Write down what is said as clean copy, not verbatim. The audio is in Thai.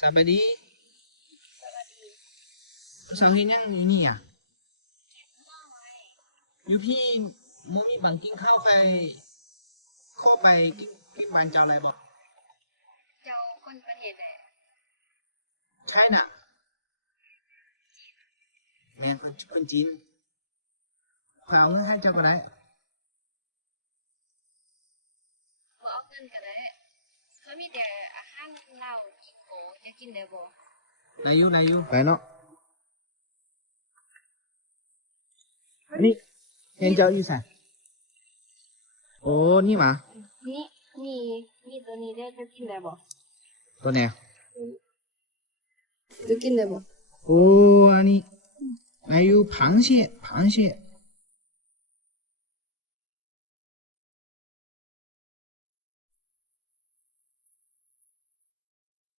สบายดีสาวเฮ็ดหยังอยู่นี่อ่ะอยู่พี่มูมีบังกินข้าวใครเข้าไปกินบ้านเจ้าอะไรบอกเจ้าคนประเทศไหนใช่น่ะแม่คนจีนขอเอาเงินให้เจ้าก็ได้บ่เอาเงินก็ได้เขามีแต่อาหารเหล้ากินโกจะกินได้บ่ได้อยู่ไปเนาะนี่เห็นเจ้าอยู่ไสโอ้นี่หมานี่มีมีตัวนี้ได้จะกินได้บ่ตัวแนวจะกินได้บ่โอ้อันนี้ได้อยู่螃蟹